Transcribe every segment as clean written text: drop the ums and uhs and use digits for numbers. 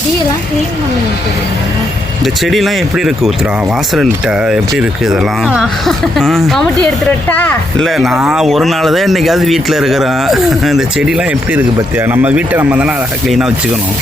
செடியெல்லாம் க்ளீன் பண்ணி தெரியுமா? இந்த செடியெல்லாம் எப்படி இருக்குது உத்ரா? வாசல்கிட்ட எப்படி இருக்குது இதெல்லாம்? மம்முட்டி எடுத்துட்டா இல்லை, நான் ஒரு நாள் தான் இன்றைக்காவது வீட்டில் இருக்கிறேன். இந்த செடியெல்லாம் எப்படி இருக்குது பார்த்தியா? நம்ம வீட்டை நம்ம தானே அழகாக க்ளீனாக வச்சுக்கணும்.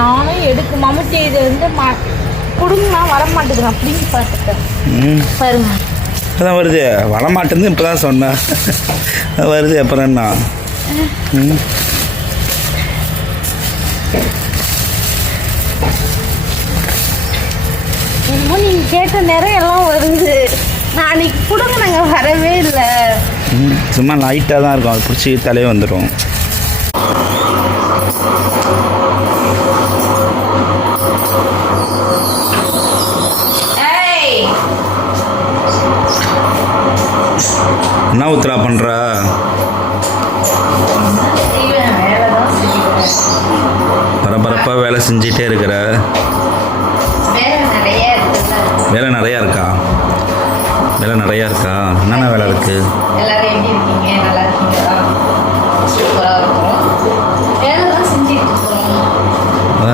நானும் எடுக்க மம்முட்டி இது வந்து கொடுங்கனா வரமாட்டேங்குது அப்படின்னு பார்த்துட்டேன். பாருங்க அதான் வருது, வரமாட்டேன்னு இப்போ தான் சொன்னேன். வருது அப்புறம் என்ன? என்னமோ நீங்கள் கேட்ட நேரம் எல்லாம் வருது. நாளைக்கு கொடுங்க, நாங்கள் வரவே இல்லை. சும்மா லைட்டாக தான் இருக்கும், அது பிடிச்சி தலையே வந்துடும். என்ன உத்ரா பண்ணுற? பரபரப்பாக வேலை செஞ்சிட்டே இருக்கிற. வேலை நிறையா இருக்கா? வேலை நிறையா இருக்கா? என்னென்ன வேலை இருக்கு? எல்லாரும் எப்படி இருக்கீங்க? நல்லா இருக்கீங்களா? சூப்பராக இருக்கும். வேலை தான் செஞ்சுட்டு இருக்கோம்.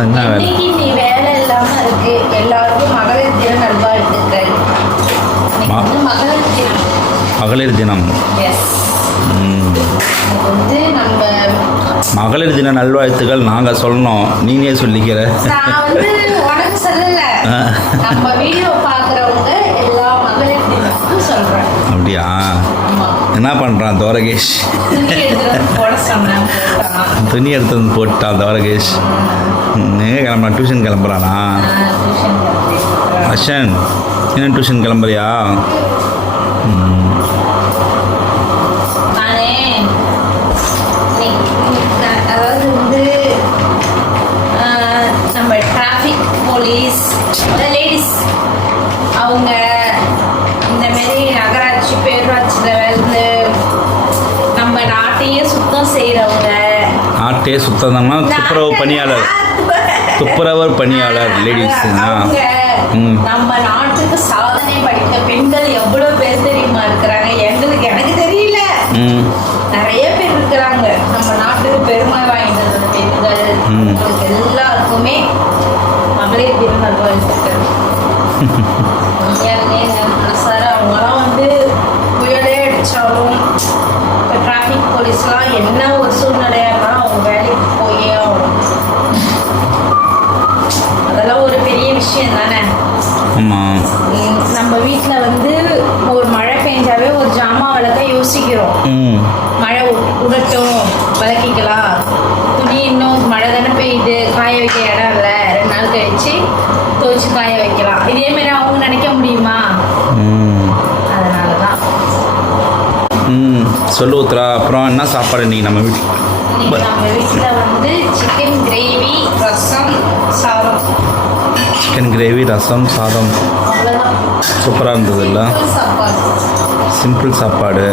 என்ன வேலை? இன்னைக்கு நீ வேலை இல்லாமல் இருக்கு. எல்லாருக்கும் மகளிர் தின நல்வாழ்த்துக்கள். மகளிர் தினம். மகளிர் தினம். எஸ். வந்து நம்ம மகளிர் தின நல்வாழ்த்துக்கள் நாங்கள் சொல்லணும், நீங்களே சொல்லிக்கிற. நான் வந்து உனக்கு சொல்லலை, நம்ம வீடியோ பார்க்குறவங்க எல்லா மகளிர் தினத்துக்கும் சொல்கிறேன். அப்படியா? என்ன பண்ணுறான் துவரகேஷ்? துணி எடுத்து வந்து போட்டான் துவரகேஷ். எங்கே கிளம்புறான்? டியூஷன் கிளம்புறானா? அஷன், என்ன டியூஷன் கிளம்புறியா? அதாவது வந்து நம்ம டிராஃபிக் போலீஸ் லேடிஸ் அவங்க இந்த மாதிரி நகராட்சி பேரூராட்சியில் வந்து நம்ம நாட்டையே சுத்தம் செய்கிறவங்க. நாட்டையே சுத்தம்னா துப்புரவு பணியாளர், துப்புரவர் பணியாளர் லேடிஸ். நம்ம நாட்டுக்கு சாதனை படித்த பெண்கள் எவ்வளோ பேர் தெரியுமா இருக்கிறாங்க? எனக்கு தெரியல, நிறைய பேர் இருக்கிறாங்க. நம்ம நாட்டுக்கு பெருமை வாய்ந்தது பெண்கள். உங்களுக்கு எல்லாருக்குமே மகளிர் தின நல்வாழ்த்துக்கள். சார் அவங்களாம் வந்து புயலே அடித்தாலும் இப்போ டிராஃபிக் போலீஸ்லாம் என்ன ஒரு சூழ்நிலையாக இருந்தாலும் அவங்க வேலைக்கு போயே ஆகணும். அதெல்லாம் ஒரு பெரிய விஷயம் தானே. நம்ம வீட்டில் வந்து ஒரு மழை பெஞ்சாவே ஒரு ஜாமான் விளக்க யோசிக்கிறோம். மழை உடட்டும் விளக்கிக்கலாம், துணி இன்னும் மழை தானே பெய்யுது, காய வைக்க இடம் இல்லை, 2 நாள் கழிச்சு துவைச்சு காய வைக்கலாம். இதேமாரி அவங்க நினைக்க முடியுமா? அதனால தான். சொல்லு உத்ரா, அப்புறம் என்ன சாப்பாடு இன்னைக்கு நம்ம வீட்டில்? நம்ம வீட்டில் வந்து சிக்கன் கிரேவி, ரசம், சாதம். சிக்கன் கிரேவி, ரசம், சாதம். அவ்வளோதான். சூப்பராக இருந்தது இல்லை? சாப்பாடு, சிம்பிள் சாப்பாடு.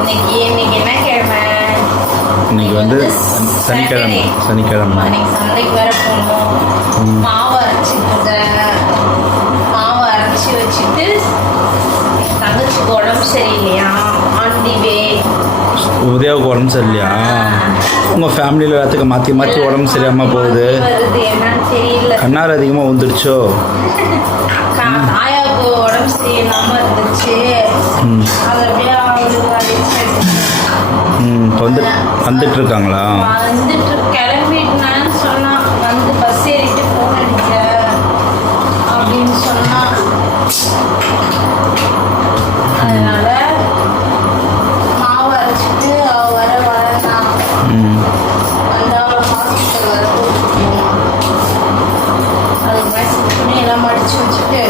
இன்னைக்கு என்ன கிழமை? இன்னைக்கு வந்து சனிக்கிழமை. இன்னைக்கு சந்தைக்கு வேற போகணும். மாவு அரைச்சி வச்சுட்டு தங்கச்சிக்கு உடம்பு சரியில்லையா, ஆண்டி வே. உதயாவுக்கு உடம்பு சரியில்லையா? உங்கள் ஃபேமிலியில் எல்லாத்துக்கும் மாற்றி மாற்றி உடம்பு சரியாமல் போகுது. என்னன்னு தெரியல. கண்ணார் அதிகமாக வந்துடுச்சோ? ஆயாவுக்கு உடம்பு சரியில்லாமல் இருந்துச்சு. அது அப்படியே வந்துட்டு இருக்காங்களா? வந்துட்டு கிளம்பிட்டுனான்னு சொன்னா, வந்து பஸ் ஏறிட்டு போன் அடிக்க அப்படின்னு சொன்னா. அதனால மாவு அரைச்சிட்டு அவ வரனா வந்து அவளை ஹாஸ்பிட்டல் வர கூப்பிட்டு அதுக்கு மேலே துணி எல்லாம் மடிச்சு வச்சுட்டு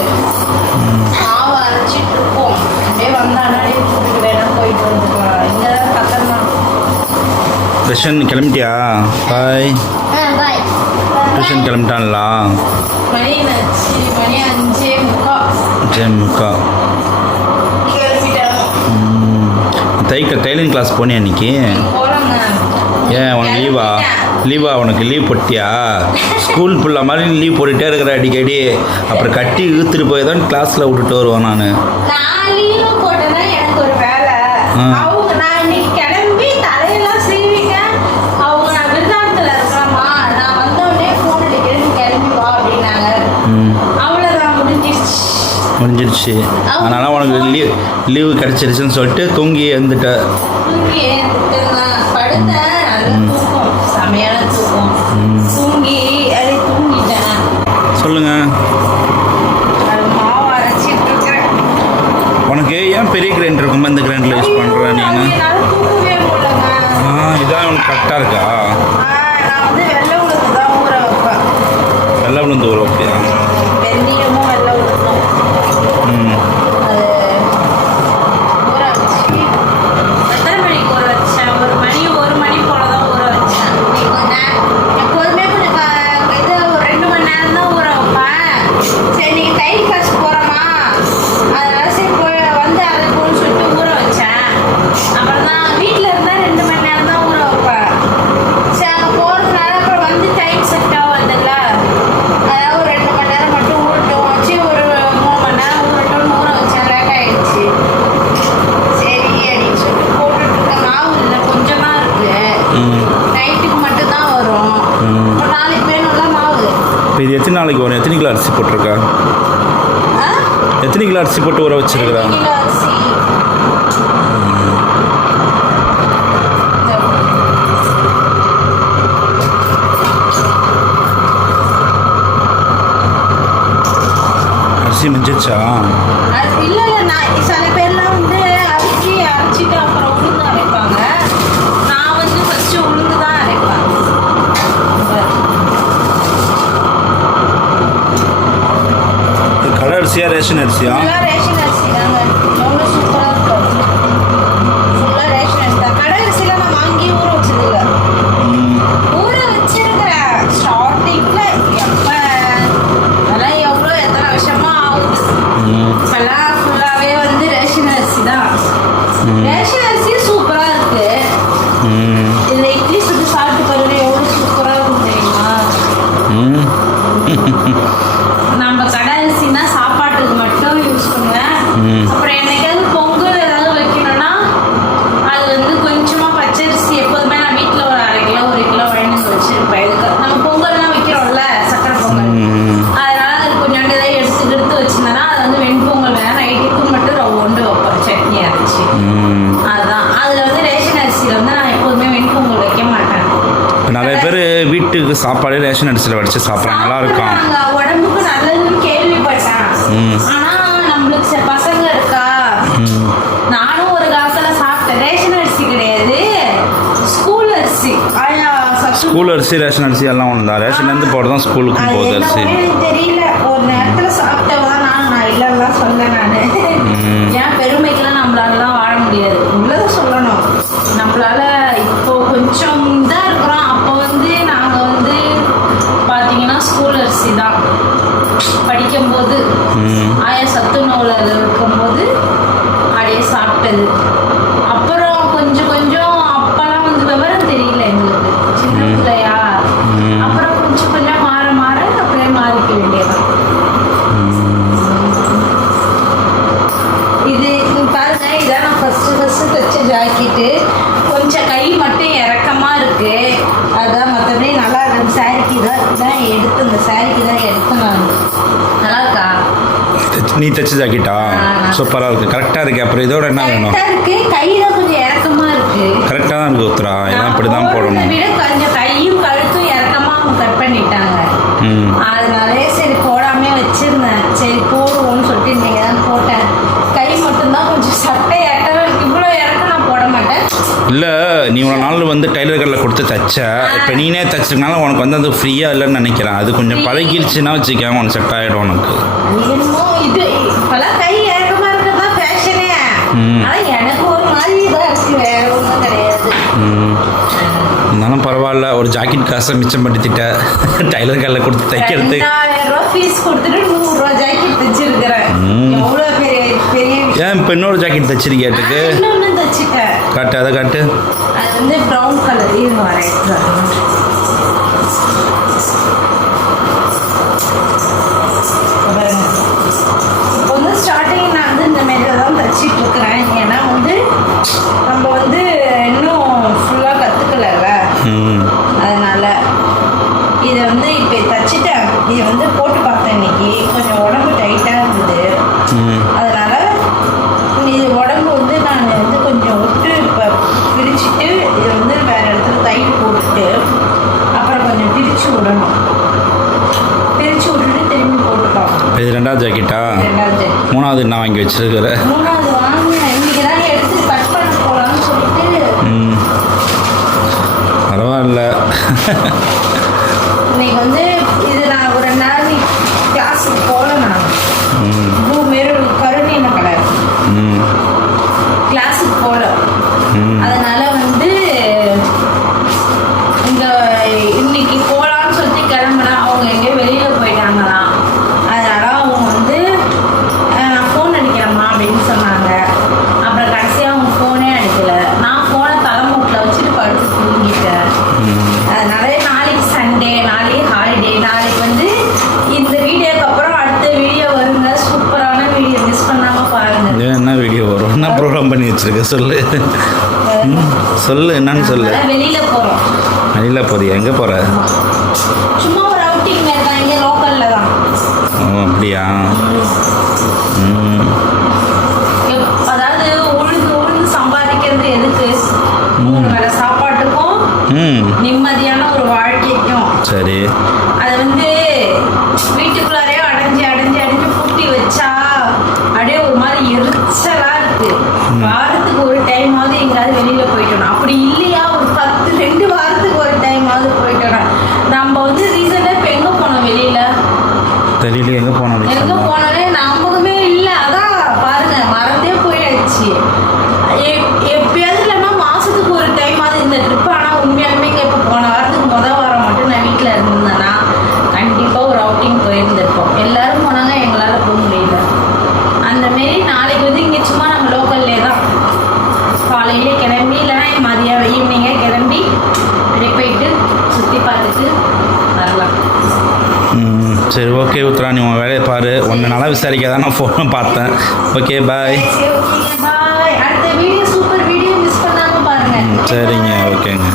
மாவு அரைச்சிட்டு இருப்போம். அப்படியே வந்தானா கூப்பிட்டு வேணா போயிட்டு வந்துக்கலாம். இங்கே தான் பக்கம் தான். ரிஷன் கிளம்பிட்டியா? பாய். டியூஷன் கிளம்பிட்டான்லா? மணி 5:45. டைலரிங் கிளாஸ் போனியா இன்னைக்கு? ஏன் உனக்கு லீவா? உனக்கு லீவ் போட்டியா? ஸ்கூல் ஃபுல்லாக மாதிரி லீவ் போட்டுகிட்டே இருக்கிற அடிக்கடி. அப்புறம் கட்டி இழுத்துட்டு போய் தான் கிளாஸில் விட்டுட்டு வருவேன் நான். முடிஞ்சிருச்சு. அதனால் உனக்கு லீவு கிடச்சிருச்சுன்னு சொல்லிட்டு தூங்கி எழுந்துட்ட. தூங்கி படுத்தேன், நல்ல தூக்கம், செமையான தூக்கம். தூங்கி அதை தூங்கிட்டேன். சொல்லுங்கள். அது மாவு அரைச்சிட்டு இருக்கிறேன். உனக்கு ஏன் பெரிய கிரைண்டர் இருக்குமா இந்த கிரைண்டரில் யூஸ் பண்ணுற நீங்கள்? என்னால் தூக்கவே முடியலங்க. இதான் உனக்கு கரெக்டாக இருக்கா? நான் வந்து வெள்ளை உளுந்து தான் ஊற வைப்பேன். வெள்ளை உளுந்து ஊற வைப்பியா? வெந்தயமும் வெள்ளை உளுந்தும் அது ஊற வச்சு எத்தனை மணிக்கு ஊற வச்சேன்? ஒரு மணி போல தான் ஊற வச்சேன். எப்போதுமே கொஞ்சம் இது ஒரு 2 மணி நேரம் தான் ஊற வைப்பேன். சரி நீங்கள் டைம் கிளாஸ் போகிறோமா, அதனால சரி போய் வந்து அரைப்போம்னு சொல்லிட்டு ஊற வச்சேன். அப்புறம் தான் வீட்டில் இருந்தால் 2 மணி நேரம் தான் ஊற வைப்பேன். சரி அங்கே போகிறதுனால அப்புறம் வந்து டைம் செட் ஆகுதுல்ல, அதாவது ஒரு 2 மணி நேரம் மட்டும் ஊறட்டும் வச்சு ஒரு 3 மணி நேரம் ஊறட்டும்னு ஊற வச்சேன். லேட் ஆயிடுச்சு. சரி அப்படின்னு சொல்லிட்டு போட்டுட்ருக்க. மாவு இல்லை, கொஞ்சமாக இருக்குது. நைட்டுக்கு மட்டும் தான் வரும். ஒரு நாளைக்கு வேணும்ல மாவு. இப்போ இது எத்தனை நாளைக்கு வரும்? எத்தனை கிலோ அரிசி போட்டிருக்கா? எத்தனை கிலோ அரிசி போட்டு ஊற வச்சிருக்கிறா? 2 கிலோ அரிசி. அரிசி மிஞ்சிச்சா? அது இல்லை நான் சில பேர்லாம் வந்து அரிசி அரைச்சிட்டு அப்புறம் உளுந்து அரைப்பாங்க. நான் வந்து ஃபஸ்ட்டு உளுந்து தான் அரைப்பேன். இது கடை அரிசியா ரேஷன் அரிசியா? ஃபுல்லாக ரேஷன் அரிசி தாங்க. எவ்வளோ சூப்பராக இருக்கும். ஃபுல்லாக ரேஷன் அரிசி தான். கடை அரிசிலாம் நான் வாங்கி ஊற வச்சதில்லை. ஊற வச்சிருக்கிறேன் ஸ்டார்டிங்கில். எப்போ அதெல்லாம் எவ்வளோ எத்தனை வருஷமா ஆகுது. இப்போல்லாம் ஃபுல்லாகவே வந்து ரேஷன் அரிசி தான். ரேஷன் அரிசி சூப்பராக இருக்கு. இதில் இட்லி சுட்டு சாப்பிட்டு பாருங்க, எவ்வளோ சூப்பராக இருக்கும் தெரியுமா? நம்ம கடை அரிசினா சாப்பாட்டுக்கு மட்டும் யூஸ் பண்ணுவேன். அப்புறம் என்னைக்காவது பொங்கல் ஏதாவது வைக்கணும்னா அது வந்து கொஞ்சமாக பச்சரிசி எப்போதுமே நான் வீட்டில் ஒரு 1/2 கிலோ 1 கிலோ வாங்கிட்டு வச்சிருப்பேன். இதுக்கு நம்ம பொங்கல்லாம் வைக்கிறோம்ல, சக்கரை பொங்கல், அதனால அது கொஞ்சோண்டு இதை எடுத்து வச்சிருந்தேன்னா அது வந்து வெண்பொங்கல் வேணா நைட்டுக்கு மட்டும் ரவுண்டு வைப்பேன், சட்னி அரைச்சி. அதுதான் அதில் வந்து ரேஷன் அரிசியில் வந்து நான் எப்போதுமே வெண்பொங்கல் வைக்க மாட்டேன். நிறைய பேர் வீட்டுக்கு சாப்பாடு ரேஷன் அரிசியில் வடித்து சாப்பிட்றாங்க. நல்லா இருக்கும். உடம்புக்கு நல்லதுன்னு கேள்விப்பட்டேன். ஆனால் நம்மளுக்கு பசங்க இருக்கா. நானும் ஒரு காலத்துல சாப்பிட்டேன். ரேஷன் அரிசி கிடையாது, ஸ்கூல் அரிசி. ஸ்கூல் அரிசி ரேஷன் அரிசி எல்லாம் ஒன்று தான். ரேஷன்லேருந்து போகிறது தான் ஸ்கூலுக்கு போகுது அரிசி. எனக்கு தெரியல, ஒரு நேரத்தில் சாப்பிட்டவதான் நான் இல்லைலாம் சொல்ல. நான் ஏன் பெருமைக்கெல்லாம் நம்மளாலலாம் வாழ முடியாது, உள்ளதை சொல்லணும். நம்மளால இப்போ கொஞ்சம் இதாக இருக்கிறோம். அப்போ வந்து நாங்கள் வந்து பார்த்தீங்கன்னா ஸ்கூல் அரிசி தான் படிக்கும்போது, ஆயா சத்துணவில் இருக்கும்போது அப்படியே சாப்பிட்டது. அப்புறம் கொஞ்சம் கொஞ்சம் அப்போல்லாம் வந்து விவரம் தெரியல எங்களுக்கு, சின்ன பிள்ளையா. அப்புறம் கொஞ்சம் கொஞ்சம் மாற மாற அப்படியே மாறிக்க வேண்டியதான். இது பாருங்க, இதான் நான் ஃபஸ்ட்டு தைச்ச ஜாக்கெட்டு. கொஞ்சம் கை மட்டும் இறக்கமாக இருக்குது. அதுதான், மற்றபடி நல்லா இருக்கு. சாரிக்கு தான் எடுத்து, இந்த சாரிக்கு தான் எடுத்து நான். நல்லா இருக்கா? நீ தைச்ச ஜாக்கெட்டா? சூப்பராக இருக்குது, கரெக்டாக இருக்குது. அப்புறம் இதோட என்ன வேணும்? கரெக்டாக இருக்குது. கை தான் கொஞ்சம் இறக்கமாக இருக்குது. கரெக்டாக தான் இருக்குது உத்தரா. எல்லாம் இப்படி தான் போடணும். விட கொஞ்சம் கையும் கழுத்தும் இறக்கமாக அவங்க கட் பண்ணிட்டாங்க. அதனாலே சரி போடாமே வச்சிருந்தேன். சரி போடுவோம்னு சொல்லிட்டு இன்னைக்கு தான் போட்டேன். கை மட்டும்தான் கொஞ்சம் சட்டை இவ்வளோ இறக்கம் நான் போட மாட்டேன். இல்லை, நீ இவ்வளோ நாள் வந்து டைலர் கடையில் கொடுத்து தைச்ச. இப்போ நீனே தைச்சிருக்கனால உனக்கு வந்து அது ஃப்ரீயாக இல்லைன்னு நினைக்கிறேன். அது கொஞ்சம் பழகிருச்சுன்னா வச்சுக்கேன், உனக்கு செட் ஆகிடும் உனக்கு. என்னமோ இது இப்போல்லாம் கை இறக்கமாக இருக்கிறது தான் ஃபேஷனே. ஆனால் எனக்கு ஒரு மாதிரி இதாக இருக்குது, வேற ஒன்றும் கிடையாது. இருந்தாலும் பரவாயில்ல, ஒரு ஜாக்கெட் காசை மிச்சப்படுத்திட்ட டைலர் கடையில் கொடுத்து தைக்கிறது. 2000 ரூபா ஃபீஸ் கொடுத்துட்டு 100 ரூபா ஜாக்கெட் தைச்சிருக்கிறேன். எவ்வளோ பெரிய பெரிய ஏன் இப்போ இன்னொரு ஜாக்கெட் தைச்சிருக்கேட்டுக்கு? இன்னொன்று தைச்சிட்டேன். காட்டு, அதை காட்டு. அது வந்து ப்ரௌன் கலர். இது வரேன். இப்போ வந்து ஸ்டார்டிங் நான் வந்து இந்த மாரி தான் தைச்சிட்டு இருக்கிறேன். ஏன்னா வந்து நம்ம வந்து இன்னும் ஃபுல்லாக கற்றுக்கலல்ல, அதனால் இதை வந்து இப்போ தைச்சிட்டேன். இதை வந்து போட்டு பார்த்தேன் இன்னைக்கு. கொஞ்சம் உடம்பு டைட்டாக இருந்தது. மூணாவது என்ன வாங்கி வச்சிருக்கிற? மூணாவது வாங்கினேன். இன்னைக்கு தான் எடுத்துட்டு கட் பண்ண போகலான்னு சொல்லிட்டு. பரவாயில்ல. இன்னைக்கு வந்து இது நான் ஒரு 2 நாள் கிளாஸுக்கு போகல. நான் ப்ளூ மெரூன் கருநீல கலர் கிளாஸுக்கு போகல. அதனால வந்து இந்த இன்னைக்கு போகலான்னு சொல்லிட்டு கிளம்புனா அவங்க எங்கேயோ வெளியில் போயிட்டாங்களாம். அதனால அவங்க வந்து நான் ஃபோன் அடிக்கிறேம்மா அப்படின்னு சொன்னாங்க. அப்புறம் கடைசியாக அவங்க ஃபோனே அடிக்கலை. நான் ஃபோனை தலைமூட்டில் வச்சுட்டு படுத்து தூங்கிட்டேன். அதனால நாளைக்கு சண்டே, நாளைக்கு ஹாலிடே. நாளைக்கு வந்து இந்த வீடியோக்கு அப்புறம் அடுத்த வீடியோ வருங்க. சூப்பரான வீடியோ, மிஸ் பண்ணாமல் பாருங்க. என்ன வீடியோ வரும்? என்ன ப்ரோக்ராம் பண்ணி வச்சிருக்க சொல்லு. சொல்லு, என்னன்னு சொல்லு. வெளியில் போகிறோம். வெளியில் போறியா? எங்கே போகிற? சும்மா ஒரு அவுட்டிங் தான், இங்கே லோக்கலில் தான். ஓ அப்படியா? அதாவது உழுந்து சம்பாதிக்கிறது எதுக்கு? 3 வேளை சாப்பாட்டுக்கும் நிம்மதியான ஒரு வாழ்க்கைக்கும். சரி. அதை வந்து வீட்டுக்குள்ளாரே அடைஞ்சு பூட்டி வச்சா அப்படியே ஒரு மாதிரி எரிச்சலா இருக்கு. வாரத்துக்கு ஒரு டைமாவது எங்கேயாவது வெளியில போயிட்டோம். அப்படி இல்லையா ஒரு 2 வாரத்துக்கு ஒரு டைமாவது போயிட்டோம். நம்ம வந்து ரீசெண்டா இப்போ எங்க போனோம் வெளியில? தெரியல எங்கே போனோம். எங்க போனோன்னே ஞாபகமே இல்லை. அதான் பாருங்க, மறந்தே போயாச்சு. எப்பயாவது இல்லைன்னா மாசத்துக்கு ஒரு டைமாவது இந்த ட்ரிப். ஆனால் உண்மையாலுமே இப்போ போன வாரத்துக்கு வாரம் மட்டும் நான் வீட்டில் இருந்தேன்னா கண்டிப்பாக ஒரு அவுட்டிங் போயிருந்திருப்போம். எல்லாரும் போனாங்க, எங்களால் போக முடியல. அந்த மாரி நாளைக்கு வந்து இங்கே சும்மா நம்ம லோக்கல்லே தான் காலையிலே கிளம்பி இல்லைன்னா மதியம் ஈவினிங்கே கிளம்பி அப்படியே போயிட்டு சுற்றி பார்த்துட்டு வரலாம். சரி ஓகே உத்ரா, நீ உன் வேலையை பாரு. ஒன்று நல்லா விசாரிக்காதான் நான் ஃபோனை பார்த்தேன். Okay bye. பாய். அடுத்த வீடியோ சூப்பர் வீடியோ மிஸ் பண்ணாமல் பாருங்கள். சரிங்க, ஓகேங்க.